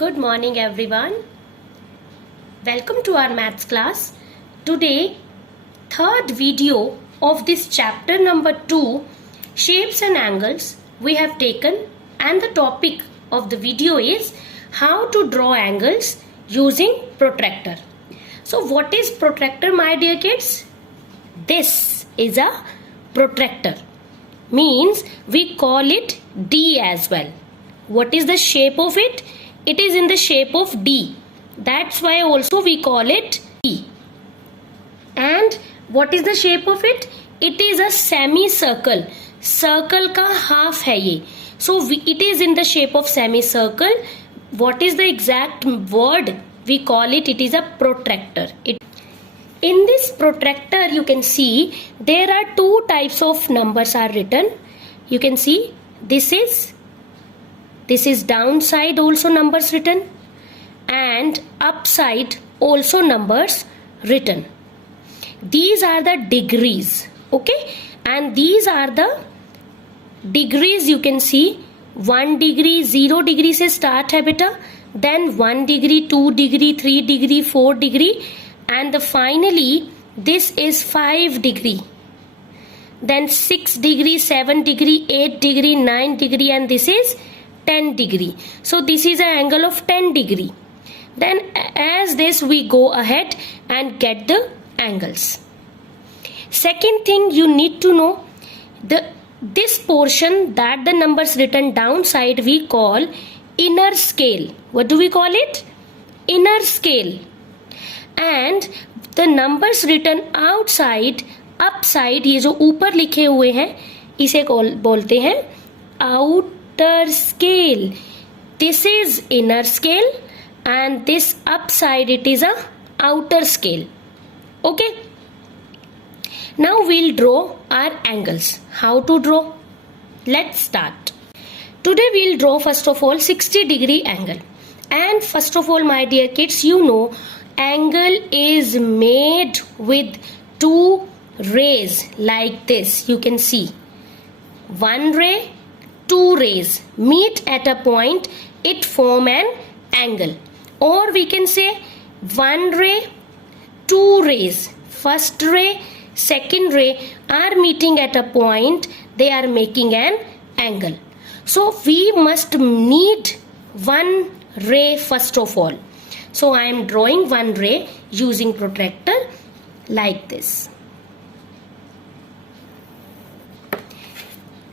Good morning everyone. Welcome to our maths class. Today, third video of this chapter number 2, shapes and angles, we have taken, and the topic of the video is how to draw angles using protractor. So what is protractor, my dear kids? This is a protractor. Means we call it D as well. What is the shape of it? It is in the shape of D. That's why also we call it D. And what is the shape of it? It is a semicircle. Circle का half है ये. So it is in the shape of semicircle. What is the exact word? We call it. It is a protractor. In this protractor, you can see there are two types of numbers are written. You can see this is downside also numbers written, and upside also numbers written. These are the degrees, okay, and these are the degrees. You can see 1 degree, 0 degree से start है बेटा, then 1 degree, 2 degree, 3 degree, 4 degree, and finally this is 5 degree, then 6 degree, 7 degree, 8 degree, 9 degree, and this is 10 degree. So this is an angle of 10 degree. Then as this we go ahead and get the angles. Second thing you need to know, this portion that the numbers written downside we call inner scale. What do we call it? Inner scale. And the numbers written outside, upside, ये जो ऊपर लिखे हुए हैं इसे बोलते हैं outer scale. This is inner scale and this upside it is a outer scale. Okay. Now we'll draw our angles. How to draw? Let's start. Today we'll draw first of all 60 degree angle. And first of all, my dear kids, you know angle is made with two rays like this. You can see one ray, two rays meet at a point, it form an angle. Or we can say one ray, two rays, first ray, second ray are meeting at a point, they are making an angle. So we must need one ray first of all. So I am drawing one ray using protractor like this.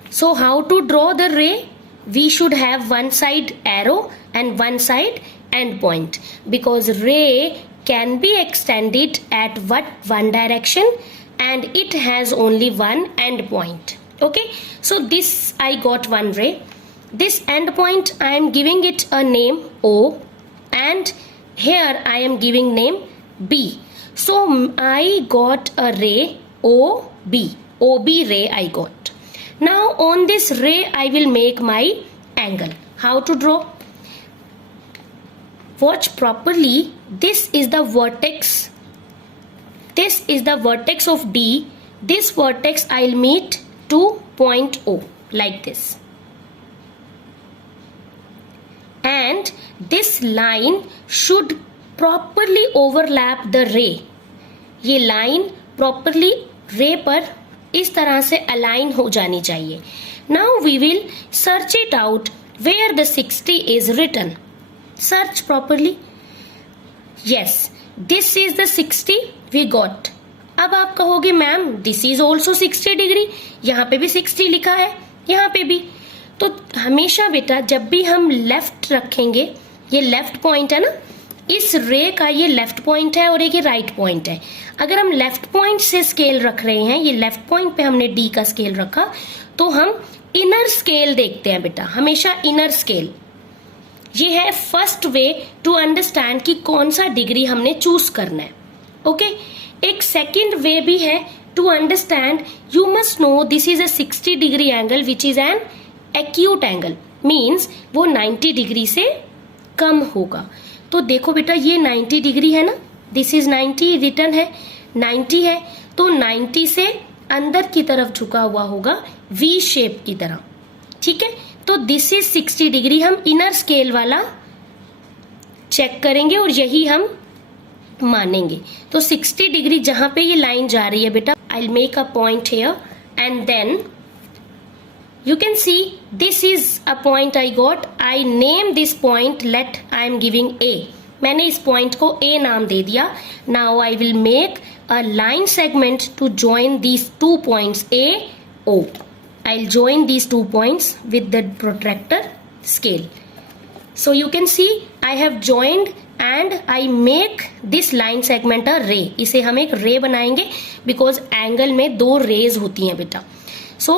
So how to draw the ray? We should have one side arrow and one side end point, because ray can be extended at one direction and it has only one end point. Okay, so this I got one ray. This end point I am giving it a name O, and here I am giving name B. So I got a ray OB. OB ray I got. Now on this ray I will make my angle. How to draw? Watch properly. This is the vertex. This is the vertex of D. This vertex I'll meet to point O like this. And this line should properly overlap the ray. ये line properly ray पर इस तरह से align हो जानी चाहिए. Now we will search it out where the 60 is written. Search properly. Yes, this is the 60 we got. अब आप कहोगे ma'am this is also 60 degree. यहाँ पे भी 60 लिखा है, यहाँ पे भी. तो हमेशा बेटा जब भी हम लेफ्ट रखेंगे, ये लेफ्ट पॉइंट है ना, इस रे का ये लेफ्ट पॉइंट है और एक ये राइट पॉइंट है. अगर हम लेफ्ट पॉइंट से स्केल रख रहे हैं, ये लेफ्ट पॉइंट पे हमने डी का स्केल रखा, तो हम इनर स्केल देखते हैं बेटा, हमेशा इनर स्केल. ये है फर्स्ट वे टू अंडरस्टैंड कि कौन सा डिग्री हमने चूज करना है. ओके, एक सेकेंड वे भी है to understand. You must know this is a 60 degree angle which is an acute angle. Means वो 90 डिग्री से कम होगा. तो देखो बेटा ये 90 डिग्री है ना, दिस इज 90 रिटर्न है, 90 है, तो 90 से अंदर की तरफ झुका हुआ होगा वी शेप की तरह. ठीक है, तो दिस इज 60 डिग्री. हम इनर स्केल वाला चेक करेंगे और यही हम मानेंगे। तो 60 डिग्री जहां पे ये लाइन जा रही है बेटा, I make a point here and then you can see this is a point I got. I name this point, let I am giving A. मैंने इस पॉइंट को A नाम दे दिया. Now I will make a line segment to join these two points A, O. I'll join these two points with the protractor scale. So you can see I have joined and I make this line segment a ray. इसे हम एक ray बनाएंगे because angle में दो rays होती हैं बेटा. So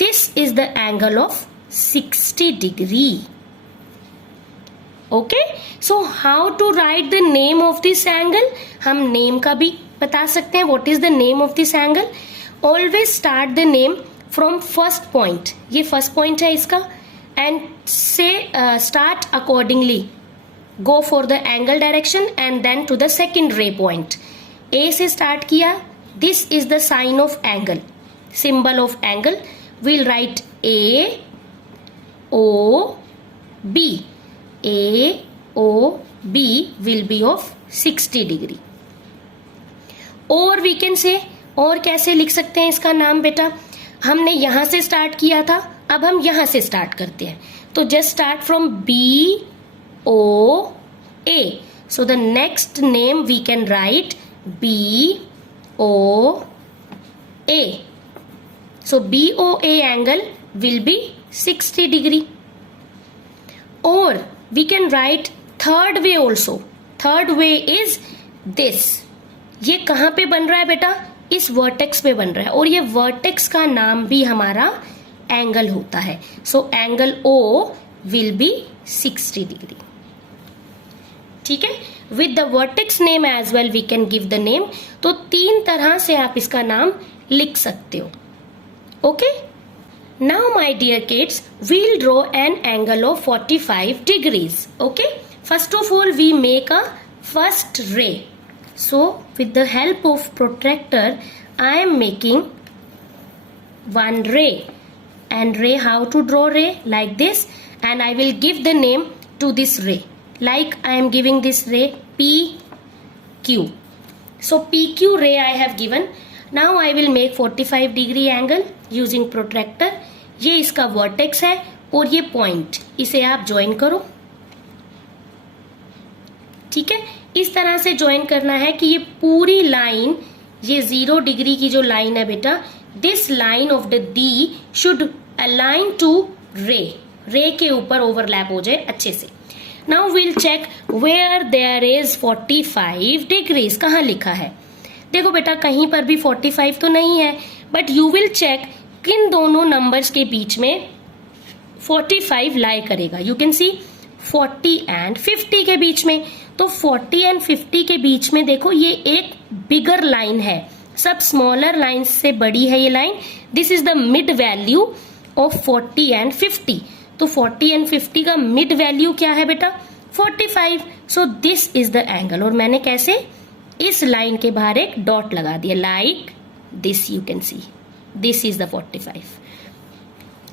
this is the angle of 60 degree. Okay, so how to write the name of this angle? हम name का भी बता सकते हैं. What is the name of this angle? Always start the name from first point. ये first point है इसका, and say start accordingly. Go for the angle direction and then to the second ray point. A से start किया. This is the sign of angle, symbol of angle. We'll write A, O, B. A, O, B will be of 60 degree. Or we can say, और कैसे लिख सकते हैं इसका नाम बेटा? हमने यहां से स्टार्ट किया था, अब हम यहां से स्टार्ट करते हैं. तो just start from B, O, A. So the next name we can write B, O, A. So BOA angle will be 60 degree. Or we can write third way also. Third way is this. ये कहाँ पे बन रहा है बेटा? इस vertex पे बन रहा है और ये वर्टेक्स का नाम भी हमारा एंगल होता है. So angle O will be 60 degree. ठीक है, with the vertex name as well we can give the name. तो तीन तरह से आप इसका नाम लिख सकते हो. Okay, now my dear kids, we'll draw an angle of 45 degrees. Okay, first of all we make a first ray. So with the help of protractor I am making one ray. And ray, how to draw ray? Like this, and I will give the name to this ray. Like I am giving this ray PQ. So PQ ray I have given. Now I will make 45 degree angle using protractor. ये इसका vertex है और ये point, इसे आप join करो. ठीक है, इस तरह से ज्वाइन करना है कि ये पूरी लाइन, ये 0 डिग्री की जो लाइन है बेटा, this line of the D should align to ray. Ray के ऊपर ओवरलैप हो जाए अच्छे से. Now will check where there is 45 degrees. कहाँ लिखा है? देखो बेटा, कहीं पर भी 45 तो नहीं है, बट यू विल चेक किन दोनों नंबर्स के बीच में 45 लाई करेगा. यू कैन सी 40 एंड 50 के बीच में. तो 40 एंड 50 के बीच में देखो ये एक बिगर लाइन है, सब स्मॉलर लाइन से बड़ी है ये line. This is the mid value of 40 and 50. तो 40 एंड 50 का मिड वैल्यू क्या है बेटा? 45. सो दिस इज द एंगल. और मैंने कैसे? इस लाइन के बाहर एक डॉट लगा दिया, like this. You can see this is the 45.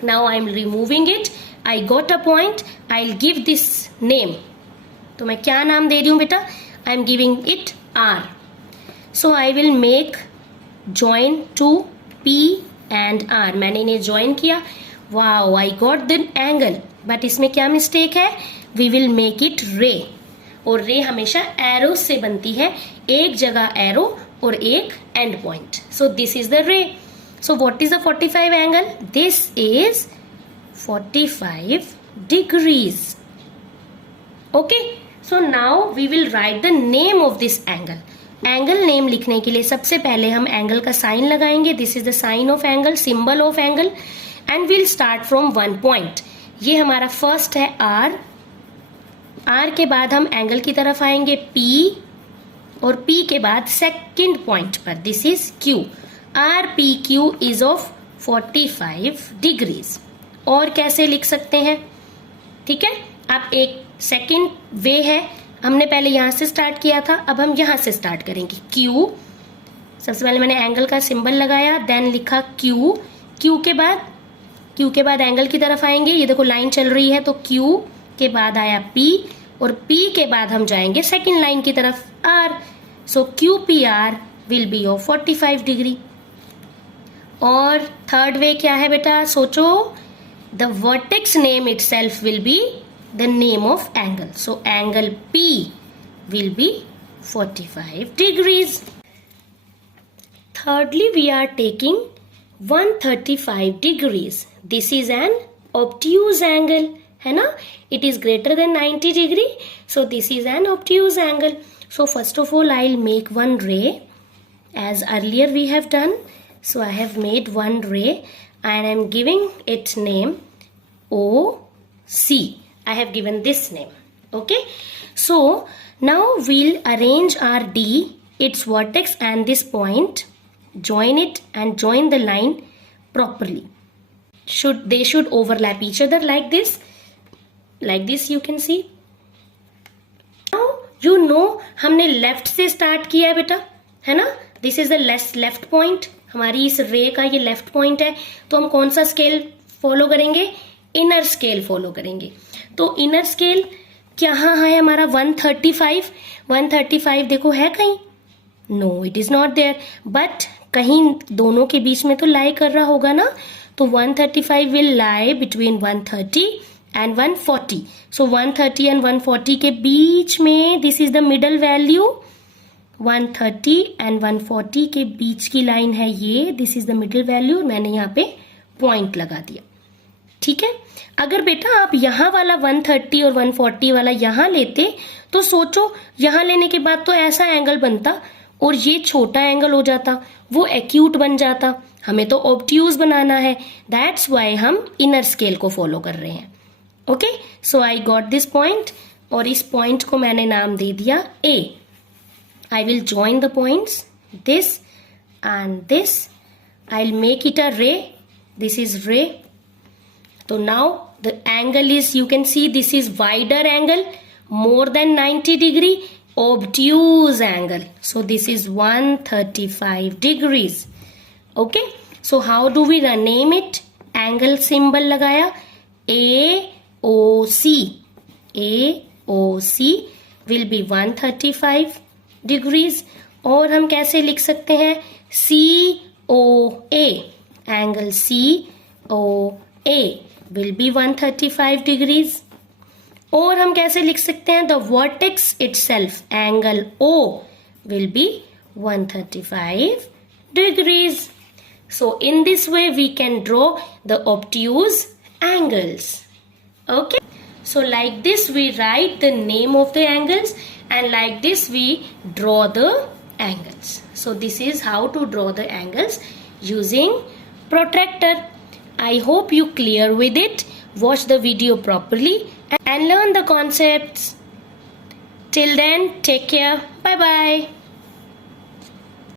Now I am removing it. I got a point. I will give this name. तो मैं क्या नाम दे रही हूं बेटा? I am giving it R. So I will make join to P and R. मैंने इन्हें ज्वाइन किया. Wow, I got the angle. But इसमें क्या मिस्टेक है? वी विल मेक इट रे. और रे हमेशा एरो से बनती है, एक जगह एरो और एक end point. So this is the ray. So what is the 45 angle? This is 45 degrees. Okay, so now we will write the name of this angle. Angle name लिखने के लिए सबसे पहले हम एंगल का साइन लगाएंगे. This is the sign of angle, symbol of angle, and will start from one point. ये हमारा फर्स्ट है R. R के बाद हम एंगल की तरफ आएंगे P, और P के बाद सेकंड पॉइंट पर this is Q. R P Q is of 45 degrees. और कैसे लिख सकते हैं? ठीक है, आप एक सेकंड वे है, हमने पहले यहां से स्टार्ट किया था, अब हम यहां से स्टार्ट करेंगे. Q, सबसे पहले मैंने एंगल का सिंबल लगाया, देन लिखा Q. Q के बाद एंगल की तरफ आएंगे. ये देखो लाइन चल रही है, तो Q के बाद आया P, और P के बाद हम जाएंगे सेकेंड लाइन की तरफ R. So QPR will be of 45 degree. और थर्ड वे क्या है बेटा, सोचो. The vertex name itself will be the name of angle. So angle P will be 45 degrees. Thirdly, we are taking 135 degrees. This is an obtuse angle, है ना? It is greater than 90 degree. So this is an obtuse angle. So first of all, I'll make one ray as earlier we have done. So I have made one ray and I am giving its name OC. I have given this name. Okay. So now we'll arrange our D, its vertex and this point, join it and join the line properly. They should overlap each other like this. Like this you can see. Now you know हमने left से start किया है बेटा, है ना? This is the left point. हमारी इस रे का ये लेफ्ट पॉइंट है. तो हम कौन सा स्केल फॉलो करेंगे? इनर स्केल फॉलो करेंगे. तो इनर स्केल कहाँ है हमारा? 135. 135 देखो है कहीं? No, it is not there. But कहीं दोनों के बीच में तो लाई कर रहा होगा ना. तो 135 will lie between 130 and 140. So 130 and 140 के बीच में this is the middle value. 130 and 140 के बीच की लाइन है ये. This is the middle value. मैंने यहाँ पे पॉइंट लगा दिया. ठीक है. अगर बेटा आप यहाँ वाला 130 और 140 वाला यहाँ लेते तो सोचो यहाँ लेने के बाद तो ऐसा एंगल बनता और ये छोटा एंगल हो जाता, वो एक्यूट बन जाता. हमें तो ऑब्ट्यूज बनाना है. दैट्स वाई हम इनर स्केल को फॉलो कर रहे हैं. Okay. So I got this point और इस पॉइंट को मैंने नाम दे दिया A. I will join the points this and this. I will make it a रे. दिस इज रे. So now the angle is, you can see this is wider angle, more than 90 degree, obtuse angle. So this is 135 degrees. Okay. So how do we name it? Angle symbol लगाया AOC. AOC will be 135 degrees. और हम कैसे लिख सकते हैं? COA. Angle COA will be 135 degrees. और हम कैसे लिख सकते हैं? The vertex itself, angle O, will be 135 degrees. So in this way we can draw the obtuse angles. Okay. So like this we write the name of the angles and like this we draw the angles. So this is how to draw the angles using protractor. I hope you clear with it. Watch the video properly and learn the concepts. Till then, take care. Bye bye.